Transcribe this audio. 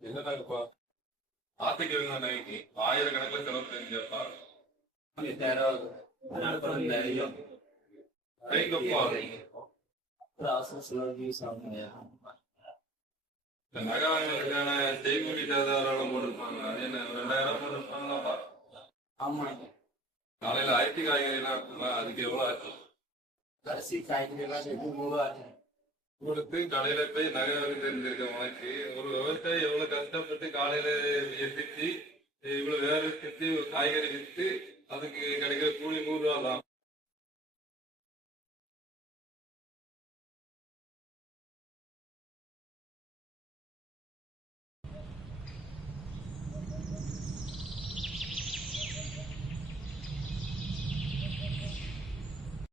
என்னதாங்கப்பா ஆத்திக்கிறவங்க அன்னைக்கு ஆயிரக்கணக்கில் செலவு தெரிஞ்சப்பா நகராங்களுக்கான செய்கூலி தாதாரம் போட்டிருப்பாங்க. அது என்ன ரெண்டாயிரம் போட்டிருப்பாங்க? ஆமாங்க. காலையில அரிசி காய்கறினா அதுக்கு எவ்வளவு ஆச்சு? காய்கறி எல்லாம் ஆச்சு? உங்களுக்கு கடையில போய் நகை தெரிஞ்சிருக்க உனக்கு. ஒரு விவசாயி எவ்வளவு கஷ்டப்பட்டு காலையில எந்திரிச்சு இவ்வளவு வேலை வித்து காய்கறி வித்து அதுக்கு கிடைக்கிற கூலி நூறு ரூபா தான்.